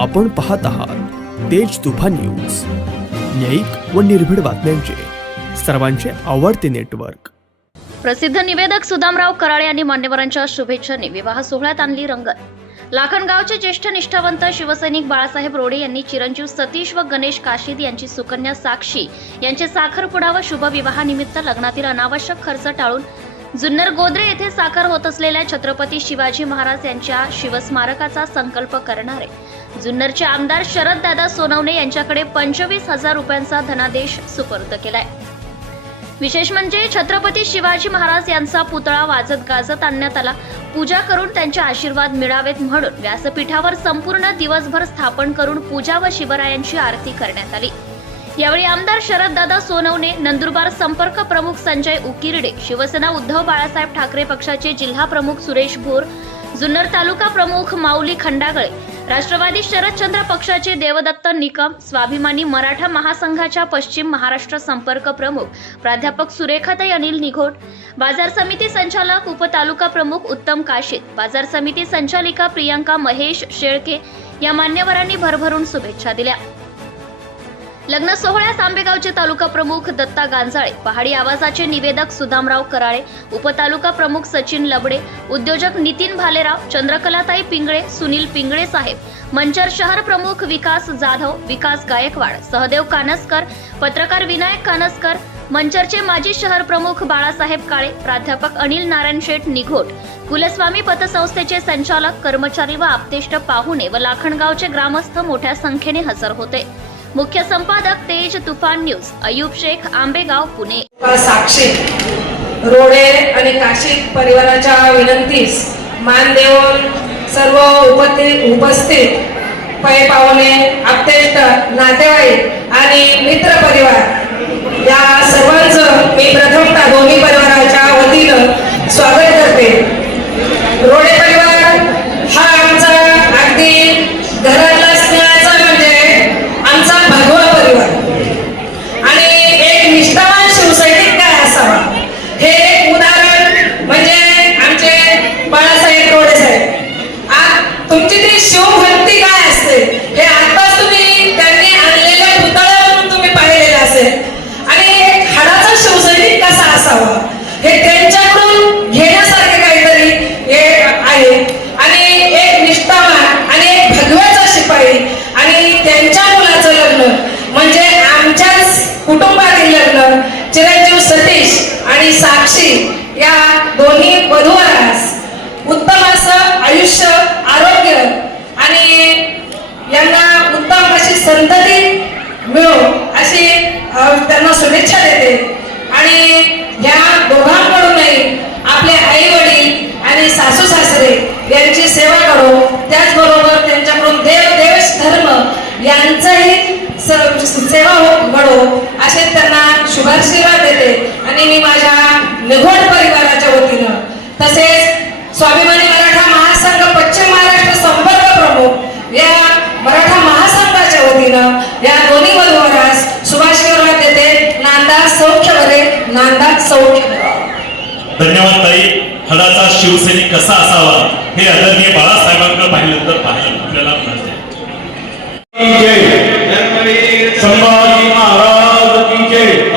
आपण पाहत आहात तेज तुफान न्यूज. न्यायिक व निर्भीड बातम्यांचे. सर्वांचे आवडते नेटवर्क. प्रसिद्ध निवेदक सुदामराव कराळे यांनी मान्यवरांच्या शुभेच्छांनी विवाह सोहळ्यात आणली रंगत. लाखणगावचे ज्येष्ठ निष्ठावंत शिवसैनिक बाळासाहेब रोडे यांनी चिरंजीव सतीश व गणेश काशीद यांची सुकन्या साक्षी यांचे साखरपुडा व शुभविवाहानिमित्त लग्नातील अनावश्यक खर्च टाळून जुन्नर गोद्रे येथे साकार होत असलेल्या छत्रपती शिवाजी महाराज यांच्या शिवस्मारकाचा संकल्प करणारे. जुन्नरचे आमदार शरददादा सोनवणे यांच्याकडे पंचवीस हजार रुपयांचा धनादेश सुपूर्द केलाय. विशेष म्हणजे छत्रपती शिवाजी महाराज यांचा पुतळा वाजत गाजत आणण्यात आला. पूजा करून त्यांचे आशीर्वाद मिळावेत म्हणून व्यासपीठावर संपूर्ण दिवसभर स्थापन करून पूजा व शिवरायांची आरती करण्यात आली. यावेळी आमदार शरददादा सोनवणे नंदुरबार संपर्क प्रमुख संजय उकिरडे शिवसेना उद्धव बाळासाहेब ठाकरे पक्षाचे जिल्हा प्रमुख सुरेश भोर जुन्नर तालुका प्रमुख माऊली खंडागळे राष्ट्रवादी शरदचंद्र पक्षाचे देवदत्त निकम स्वाभिमानी मराठा महासंघाच्या पश्चिम महाराष्ट्र संपर्क प्रमुख प्राध्यापक सुरेखाताई अनिल निघोट बाजार समिती संचालक उपतालुका प्रमुख उत्तम काशीत बाजार समिती संचालिका प्रियांका महेश शेळके या मान्यवरांनी भरभरून शुभेच्छा दिल्या. लग्न सोहळ्यास आंबेगावचे तालुका प्रमुख दत्ता गांजाळे पहाडी आवाजाचे निवेदक सुधामराव कराळे उपतालुका प्रमुख सचिन लबडे उद्योजक नितीन भालेराव चंद्रकलाताई पिंगळे सुनील पिंगळे साहेब मंचर शहर प्रमुख विकास जाधव विकास गायकवाड सहदेव कानसकर पत्रकार विनायक कानसकर मंचरचे माजी शहर प्रमुख बाळासाहेब काळे प्राध्यापक अनिल नारायण शेठ निघोट कुलस्वामी पतसंस्थेचे संचालक कर्मचारी व आपतेष्ट पाहुणे व लाखणगावचे ग्रामस्थ मोठ्या संख्येने हजर होते. मुख्य संपादक तेज तुफान न्यूज अयुब शेख आंबेगाव पुणे. साक्षी रोडे आणि काशी परिवाराच्या विनंतीस मान देऊन सर्व उपस्थित उपस्थित पै पाहुणे आप्तेष्ट नातेवाईक आणि मित्र परिवार या सर्वांचं मी प्रथमतः दोन्ही परिवाराच्या वतीनं स्वागत करते. हे त्यांच्याकडून घेण्यासारखे काहीतरी हे आहे. आणि एक निष्ठावान आणि एक भगव्याचा शिपाई आणि त्यांच्या मुलाचं लग्न म्हणजे आमच्याच कुटुंबातील लग्न चिरंजीव सतीश आणि साक्षी या दोन्ही वधूवरास उत्तम असं आयुष्य आरोग्य आणि यांना उत्तम अशी संतती मिळो अशी त्यांना शुभेच्छा देते. आणि सेवा करो. त्याचबरोबर त्यांच्याकडून देव देश धर्म यांचाही सेवा हो घडो. असे त्यांना शुभाशीर्वाद देते. आणि मी माझ्या निघोड परिवाराच्या वतीनं तसेच स्वाभिमान हडाचा शिवसैनिक कसा असावा हे आदरणीय बाळासाहेबांकडे पाहिलं तर पाहिलं आपल्याला मिळते. संभाजी महाराज की जय.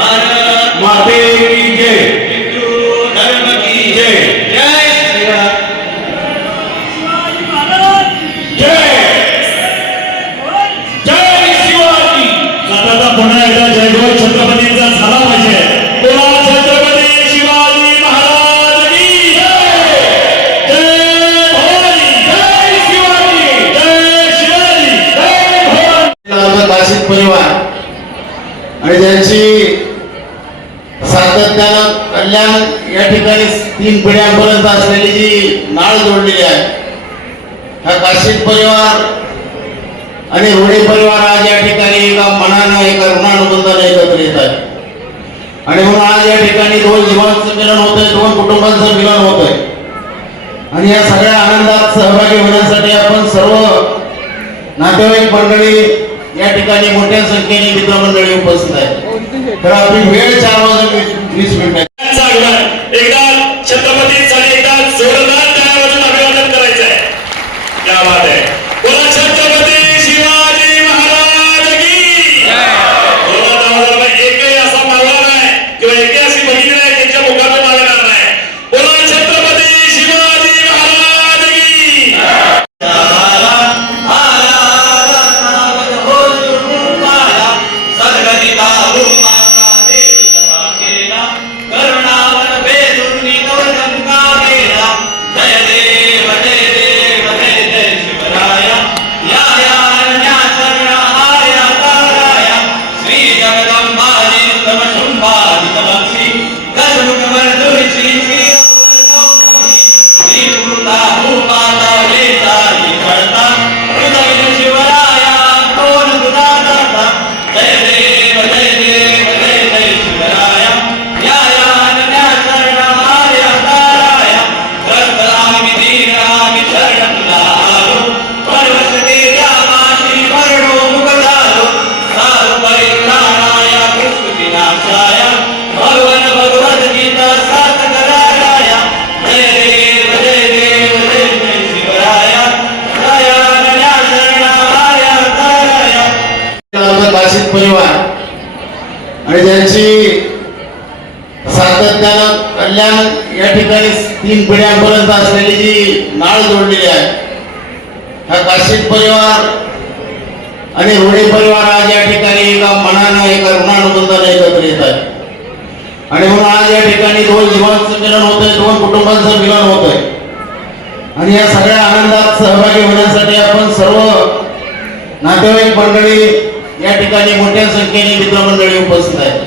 माते की जय. जय. जय. भवानी परिवार. आणि त्यांची सातत्यानं कल्याण या ठिकाणी तीन पिढ्यांपर्यंत असलेली जी नाळ जोडलेली आहे हा काशिक परिवार आणि रुढी परिवार आज या ठिकाणी एका मनानं एका ऋणानुबंधाने एकत्र येत आहे. आणि म्हणून आज या ठिकाणी दोन जीवांचं मिलन होत आहे दोन कुटुंबांचं मिलन होत आहे आणि या सगळ्या आनंदात सहभागी होण्यासाठी आपण सर्व नातेवाईक मंडळी या ठिकाणी मोठ्या संख्येने मित्रमंडळी उपस्थित आहेत. तर आपली वेळ चार वाजून वीस- मिनिट सातत्यानं कल्याण या ठिकाणी तीन पिढ्यांपर्यंत असलेली जी नाळ जोडलेली आहे हा काशिक परिवार आणि रोडे परिवार आज या ठिकाणी एका मनानं एका ऋणानुबंधानं एकत्र येत आहे आणि म्हणून आज या ठिकाणी दोन जीवांचं मिलन होत आहे दोन कुटुंबांचं मिलन होत आहे आणि या सगळ्या आनंदात सहभागी होण्यासाठी आपण सर्व नातेवाईक मंडळी या ठिकाणी मोठ्या संख्येने मित्रमंडळी उपस्थित आहेत.